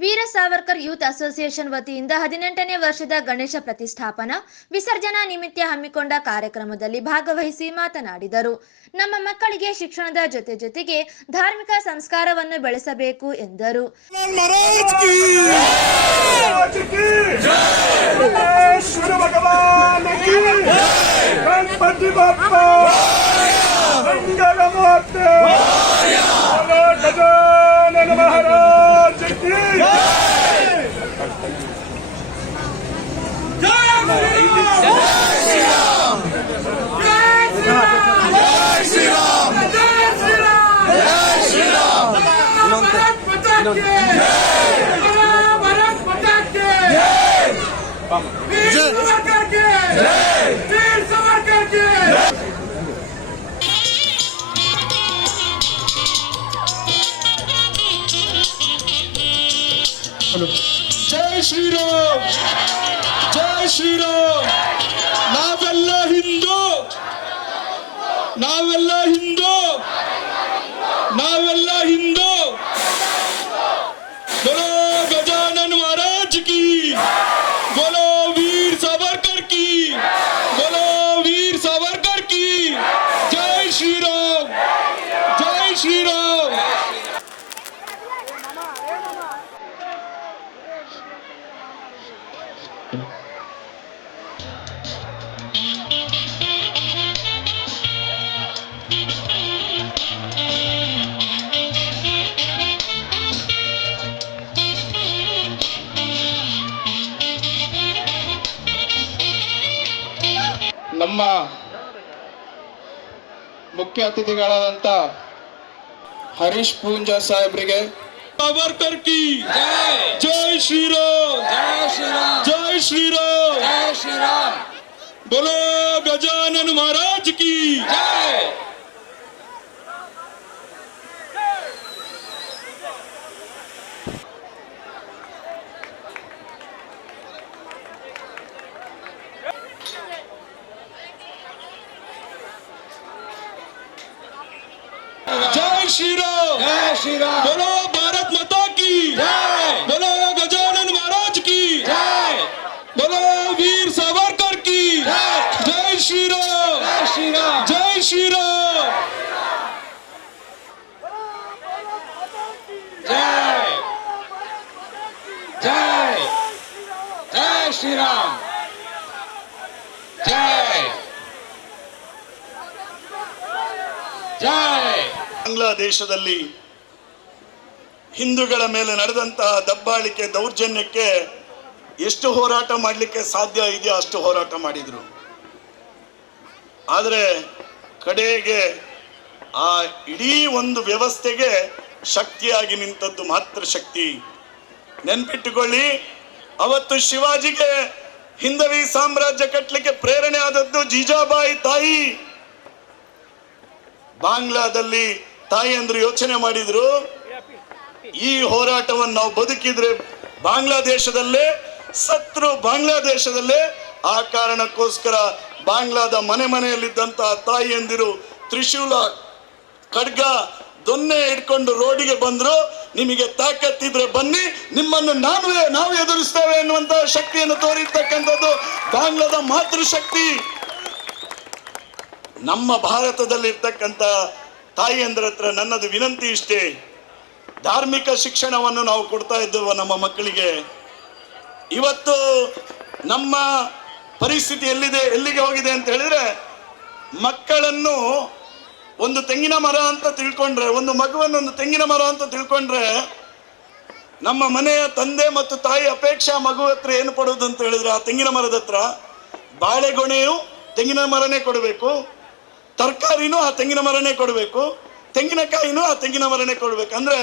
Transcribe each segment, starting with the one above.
ವೀರ Savarkar youth association ವತಿಯಿಂದ 18ನೇ ವರ್ಷದ ಗಣೇಶ ಪ್ರತಿಷ್ಠಾಪನಾ ವಿಸರ್ಜನಾ ನಿಮಿತ್ತ ಹಮ್ಮಿಕೊಂಡ ಕಾರ್ಯಕ್ರಮದಲ್ಲಿ ಭಾಗವಹಿಸಿ ಮಾತನಾಡಿದರು. ನಮ್ಮ ಮಕ್ಕಳಿಗೆ ಶಿಕ್ಷಣದ ಜೊತೆಗೆ ಧಾರ್ಮಿಕ ಸಂಸ್ಕಾರವನ್ನು ಬೆಳೆಸಬೇಕು ಎಂದರು. जय श्री राम, जय श्री राम. नावेल्ल हिंदू, नावेल्ल हिंदू, नावेल्ल हिंदू. बोलो गजानन महाराज की, बोलो वीर सावरकर की, बोलो वीर सावरकर की. जय श्री राम, जय श्री राम. ನಮ್ಮ ಮುಖ್ಯ ಅತಿಥಿಗಳಾದಂತ ಹರೀಶ್ ಪೂಂಜಾ ಸಾಹೇಬ್ರಿಗೆ ಸಾವರ್ಕರ್ ಕಿ ಜೈ ಶ್ರೀರಾಮ್, ಜೈ ಶ್ರೀರಾಮ್, ಜೈ ಶ್ರೀರಾಮ್, ಜೈ ಶ್ರೀರಾಮ್. बोलो गजानन महाराज की जय. जय श्री राम, जय श्री राम. बोलो भारत माता की जय, बोलो गजानन महाराज की जय, बोलो वीर सावरकर की जय. जय श्री राम, जय श्री राम, जय श्री राम. जय जय जय श्री राम. जय जय. ಬಾಂಗ್ಲಾದೇಶದಲ್ಲಿ ಹಿಂದೂಗಳ ಮೇಲೆ ನಡೆದಂತಹ ದಬ್ಬಾಳಿಕೆ ದೌರ್ಜನ್ಯಕ್ಕೆ ಎಷ್ಟು ಹೋರಾಟ ಮಾಡಲಿಕ್ಕೆ ಸಾಧ್ಯ ಇದೆಯೋ ಅಷ್ಟು ಹೋರಾಟ ಮಾಡಿದ್ರು. ಆದರೆ ಕಡೆಗೆ ಆ ಇಡೀ ಒಂದು ವ್ಯವಸ್ಥೆಗೆ ಶಕ್ತಿಯಾಗಿ ನಿಂತದ್ದು ಮಾತೃಶಕ್ತಿ. ನೆನ್ಪಿಟ್ಟುಕೊಳ್ಳಿ, ಅವತ್ತು ಶಿವಾಜಿಗೆ ಹಿಂದವಿ ಸಾಮ್ರಾಜ್ಯ ಕಟ್ಟಲಿಕ್ಕೆ ಪ್ರೇರಣೆ ಆದದ್ದು ಜೀಜಾಬಾಯಿ ತಾಯಿ. ಬಾಂಗ್ಲಾದಲ್ಲಿ ತಾಯಿಯಂದ್ರು ಯೋಚನೆ ಮಾಡಿದ್ರು, ಈ ಹೋರಾಟವನ್ನು ನಾವು ಬದುಕಿದ್ರೆ ಬಾಂಗ್ಲಾದೇಶದಲ್ಲೇ, ಸತ್ರು ಬಾಂಗ್ಲಾದೇಶದಲ್ಲೇ. ಆ ಕಾರಣಕ್ಕೋಸ್ಕರ ಬಾಂಗ್ಲಾದ ಮನೆಯಲ್ಲಿದ್ದಂತಹ ತಾಯಿಯಂದಿರು ತ್ರಿಶೂಲ, ಖಡ್ಗ, ದೊನ್ನೆ ಇಟ್ಕೊಂಡು ರೋಡಿಗೆ ಬಂದ್ರು. ನಿಮಗೆ ತಾಕತ್ತಿದ್ರೆ ಬನ್ನಿ, ನಿಮ್ಮನ್ನು ನಾವು ಎದುರಿಸ್ತೇವೆ ಎನ್ನುವಂತಹ ಶಕ್ತಿಯನ್ನು ತೋರಿರ್ತಕ್ಕಂಥದ್ದು ಬಾಂಗ್ಲಾದ ಮಾತೃಶಕ್ತಿ. ನಮ್ಮ ಭಾರತದಲ್ಲಿರ್ತಕ್ಕಂಥ ತಾಯಿಯಂದ್ರ ಹತ್ರ ನನ್ನದು ವಿನಂತಿ ಇಷ್ಟೇ, ಧಾರ್ಮಿಕ ಶಿಕ್ಷಣವನ್ನು ನಾವು ಕೊಡ್ತಾ ಇದ್ದೇವೆ ನಮ್ಮ ಮಕ್ಕಳಿಗೆ. ಇವತ್ತು ನಮ್ಮ ಪರಿಸ್ಥಿತಿ ಎಲ್ಲಿಗೆ ಹೋಗಿದೆ ಅಂತ ಹೇಳಿದ್ರೆ, ಮಕ್ಕಳನ್ನು ಒಂದು ತೆಂಗಿನ ಮರ ಅಂತ ತಿಳ್ಕೊಂಡ್ರೆ, ಒಂದು ಮಗುವನ್ನು ಒಂದು ತೆಂಗಿನ ಮರ ಅಂತ ತಿಳ್ಕೊಂಡ್ರೆ, ನಮ್ಮ ಮನೆಯ ತಂದೆ ಮತ್ತು ತಾಯಿ ಅಪೇಕ್ಷೆ ಮಗು ಹತ್ರ ಏನು ಪಡೋದು ಅಂತ ಹೇಳಿದ್ರೆ, ಆ ತೆಂಗಿನ ಮರದ ಹತ್ರ ಬಾಳೆಗೊನೆಯು ತೆಂಗಿನ ಮರನೇ ಕೊಡಬೇಕು, ತರಕಾರಿನೂ ಆ ತೆಂಗಿನ ಮರನೇ ಕೊಡಬೇಕು, ತೆಂಗಿನಕಾಯಿನೂ ಆ ತೆಂಗಿನ ಮರನೇ ಕೊಡಬೇಕು. ಅಂದ್ರೆ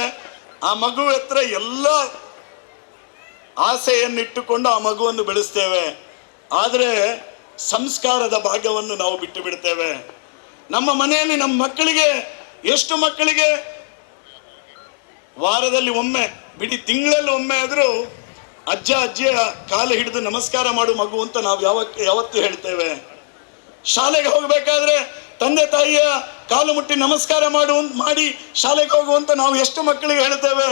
ಆ ಮಗು ಹತ್ರ ಎಲ್ಲ ಆಸೆಯನ್ನಿಟ್ಟುಕೊಂಡು ಆ ಮಗುವನ್ನು ಬೆಳೆಸ್ತೇವೆ. ಆದರೆ ಸಂಸ್ಕಾರದ ಭಾಗವನ್ನು ನಾವು ಬಿಟ್ಟು ಬಿಡ್ತೇವೆ. ನಮ್ಮ ಮನೆಯಲ್ಲಿ ನಮ್ಮ ಮಕ್ಕಳಿಗೆ, ಎಷ್ಟು ಮಕ್ಕಳಿಗೆ ವಾರದಲ್ಲಿ ಒಮ್ಮೆ, ಬಿಡಿ ತಿಂಗಳಲ್ಲಿ ಒಮ್ಮೆ ಆದರೂ ಅಜ್ಜ ಅಜ್ಜಿಯ ಕಾಲು ಹಿಡಿದು ನಮಸ್ಕಾರ ಮಾಡು ಮಗು ಅಂತ ನಾವು ಯಾವತ್ತೂ ಹೇಳ್ತೇವೆ. ಶಾಲೆಗೆ ಹೋಗಬೇಕಾದ್ರೆ ತಂದೆ ತಾಯಿಯ ಕಾಲು ಮುಟ್ಟಿ ನಮಸ್ಕಾರ ಮಾಡಿ ಶಾಲೆಗೆ ಹೋಗುವಂತ ನಾವು ಎಷ್ಟು ಮಕ್ಕಳಿಗೆ ಹೇಳ್ತೇವೆ.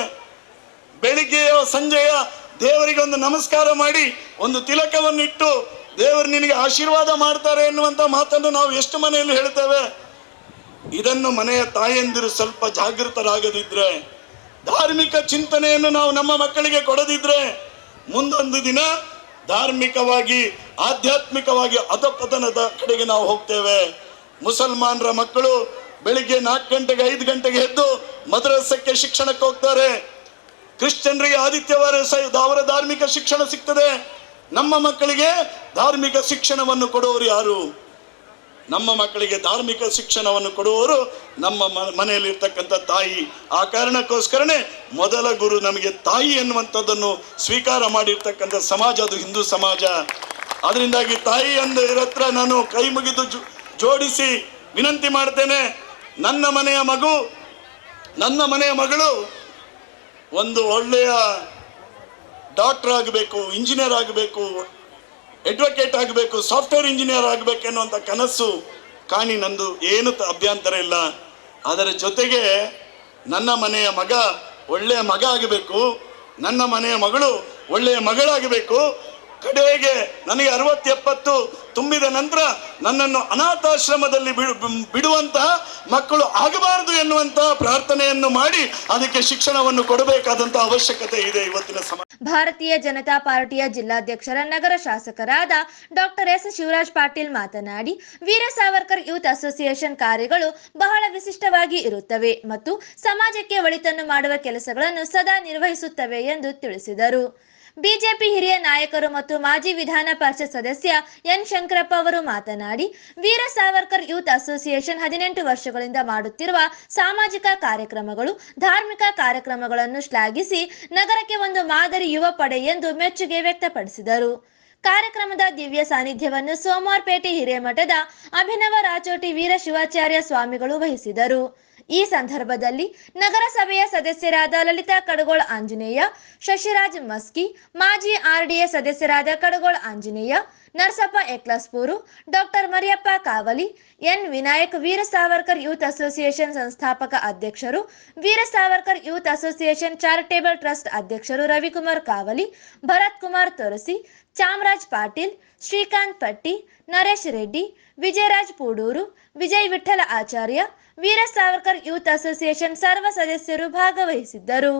ಬೆಳಿಗ್ಗೆಯೋ ಸಂಜೆಯ ದೇವರಿಗೆ ಒಂದು ನಮಸ್ಕಾರ ಮಾಡಿ ಒಂದು ತಿಲಕವನ್ನಿಟ್ಟು ದೇವರು ನಿನಗೆ ಆಶೀರ್ವಾದ ಮಾಡ್ತಾರೆ ಎನ್ನುವಂತ ಮಾತನ್ನು ನಾವು ಎಷ್ಟು ಮನೆಯಲ್ಲಿ ಹೇಳ್ತೇವೆ. ಇದನ್ನು ಮನೆಯ ತಾಯಂದಿರು ಸ್ವಲ್ಪ ಜಾಗೃತರಾಗದಿದ್ರೆ, ಧಾರ್ಮಿಕ ಚಿಂತನೆಯನ್ನು ನಾವು ನಮ್ಮ ಮಕ್ಕಳಿಗೆ ಕೊಡದಿದ್ರೆ ಮುಂದೊಂದು ದಿನ ಧಾರ್ಮಿಕವಾಗಿ ಆಧ್ಯಾತ್ಮಿಕವಾಗಿ ಅಧಪತನದ ಕಡೆಗೆ ನಾವು ಹೋಗ್ತೇವೆ. ಮುಸಲ್ಮಾನರ ಮಕ್ಕಳು ಬೆಳಿಗ್ಗೆ 4 ಗಂಟೆಗೆ 5 ಗಂಟೆಗೆ ಎದ್ದು ಮದ್ರಸಕ್ಕೆ ಶಿಕ್ಷಣಕ್ಕೆ ಹೋಗ್ತಾರೆ. ಕ್ರಿಶ್ಚಿಯನ್ರಿಗೆ ಆದಿತ್ಯವಾರ ಅವರ ಧಾರ್ಮಿಕ ಶಿಕ್ಷಣ ಸಿಗ್ತದೆ. ನಮ್ಮ ಮಕ್ಕಳಿಗೆ ಧಾರ್ಮಿಕ ಶಿಕ್ಷಣವನ್ನು ಕೊಡುವವರು ಯಾರು? ನಮ್ಮ ಮಕ್ಕಳಿಗೆ ಧಾರ್ಮಿಕ ಶಿಕ್ಷಣವನ್ನು ಕೊಡುವವರು ನಮ್ಮ ಮನೆಯಲ್ಲಿರ್ತಕ್ಕಂಥ ತಾಯಿ. ಆ ಕಾರಣಕ್ಕೋಸ್ಕರನೇ ಮೊದಲ ಗುರು ನಮಗೆ ತಾಯಿ ಎನ್ನುವಂಥದ್ದನ್ನು ಸ್ವೀಕಾರ ಮಾಡಿರ್ತಕ್ಕಂಥ ಸಮಾಜ ಅದು ಹಿಂದೂ ಸಮಾಜ. ಅದರಿಂದಾಗಿ ತಾಯಿ ಅಂದರ ಹತ್ರ ನಾನು ಕೈ ಮುಗಿದು ಜೋಡಿಸಿ ವಿನಂತಿ ಮಾಡ್ತೇನೆ, ನನ್ನ ಮನೆಯ ಮಗಳು ಒಂದು ಒಳ್ಳೆಯ ಡಾಕ್ಟರ್ ಆಗಬೇಕು, ಇಂಜಿನಿಯರ್ ಆಗಬೇಕು, ಅಡ್ವೊಕೇಟ್ ಆಗಬೇಕು, ಸಾಫ್ಟ್ವೇರ್ ಇಂಜಿನಿಯರ್ ಆಗಬೇಕು ಅನ್ನುವಂಥ ಕನಸು ಕಾಣಿ. ನಂದು ಏನು ಅಭ್ಯಂತರ ಇಲ್ಲ. ಅದರ ಜೊತೆಗೆ ನನ್ನ ಮನೆಯ ಮಗ ಒಳ್ಳೆಯ ಮಗ ಆಗಬೇಕು, ನನ್ನ ಮನೆಯ ಮಗಳು ಒಳ್ಳೆಯ ಮಗಳಾಗಬೇಕು. ಕಡೆಗೆ ನನಗೆ 60-70 ತುಂಬಿದ ನಂತರ ನನ್ನನ್ನು ಅನಾಥಾಶ್ರಮದಲ್ಲಿ ಬಿಡುವಂತಹ ಮಕ್ಕಳು ಆಗಬಾರದು ಎನ್ನುವಂತಹ ಪ್ರಾರ್ಥನೆಯನ್ನು ಮಾಡಿ ಅದಕ್ಕೆ ಶಿಕ್ಷಣವನ್ನು ಕೊಡಬೇಕಾದಂತಹ ಅವಶ್ಯಕತೆ ಇದೆ ಇವತ್ತಿನ ಸಮಾಜ. ಭಾರತೀಯ ಜನತಾ ಪಾರ್ಟಿಯ ಜಿಲ್ಲಾಧ್ಯಕ್ಷರ ನಗರ ಶಾಸಕರಾದ ಡಾಕ್ಟರ್ ಎಸ್ ಶಿವರಾಜ್ ಪಾಟೀಲ್ ಮಾತನಾಡಿ, ವೀರ ಸಾವರ್ಕರ್ ಯೂತ್ ಅಸೋಸಿಯೇಷನ್ ಕಾರ್ಯಗಳು ಬಹಳ ವಿಶಿಷ್ಟವಾಗಿ ಇರುತ್ತವೆ ಮತ್ತು ಸಮಾಜಕ್ಕೆ ಒಳಿತನ್ನು ಮಾಡುವ ಕೆಲಸಗಳನ್ನು ಸದಾ ನಿರ್ವಹಿಸುತ್ತವೆ ಎಂದು ತಿಳಿಸಿದರು. ಬಿಜೆಪಿ ಹಿರಿಯ ನಾಯಕರು ಮತ್ತು ಮಾಜಿ ವಿಧಾನ ಪರಿಷತ್ ಸದಸ್ಯ ಎನ್ ಶಂಕರಪ್ಪ ಅವರು ಮಾತನಾಡಿ, ವೀರ ಸಾವರ್ಕರ್ ಯೂತ್ ಅಸೋಸಿಯೇಷನ್ 18 ವರ್ಷಗಳಿಂದ ಮಾಡುತ್ತಿರುವ ಸಾಮಾಜಿಕ ಕಾರ್ಯಕ್ರಮಗಳು, ಧಾರ್ಮಿಕ ಕಾರ್ಯಕ್ರಮಗಳನ್ನು ಶ್ಲಾಘಿಸಿ ನಗರಕ್ಕೆ ಒಂದು ಮಾದರಿ ಯುವ ಪಡೆ ಎಂದು ಮೆಚ್ಚುಗೆ ವ್ಯಕ್ತಪಡಿಸಿದರು. ಕಾರ್ಯಕ್ರಮದ ದಿವ್ಯ ಸಾನ್ನಿಧ್ಯವನ್ನು ಸೋಮವಾರಪೇಟೆ ಹಿರೇಮಠದ ಅಭಿನವ ರಾಚೋಟಿ ವೀರ ಶಿವಾಚಾರ್ಯ ಸ್ವಾಮಿಗಳು ವಹಿಸಿದರು. ಈ ಸಂದರ್ಭದಲ್ಲಿ ನಗರಸಭೆಯ ಸದಸ್ಯರಾದ ಲಲಿತಾ ಕಡಗೋಳ ಆಂಜನೇಯ, ಶಶಿರಾಜ್ ಮಸ್ಕಿ, ಮಾಜಿ ಆರ್ಡಿಎ ಸದಸ್ಯರಾದ Kadagol Anjaneya, Narasappa Eklaspur, doctor Mariyappa Kavali, N Vinayak, Veer Savarkar youth association ಸಂಸ್ಥಾಪಕ ಅಧ್ಯಕ್ಷರು, Veer Savarkar youth association charitable trust ಅಧ್ಯಕ್ಷರು ರವಿಕುಮಾರ್ ಕಾವಲಿ, ಭರತ್ ಕುಮಾರ್ ತೊರಸಿ, ಚಾಮರಾಜ್ ಪಾಟೀಲ್, ಶ್ರೀಕಾಂತ್ ಪಟ್ಟಿ, ನರೇಶ್ ರೆಡ್ಡಿ, ವಿಜಯರಾಜ್ ಪೂಡೂರು, ವಿಜಯ್ ವಿಠಲ ಆಚಾರ್ಯ, ವೀರ ಸಾವರ್ಕರ್ ಯೂತ್ ಅಸೋಸಿಯೇಷನ್ ಸರ್ವ ಸದಸ್ಯರು ಭಾಗವಹಿಸಿದ್ದರು.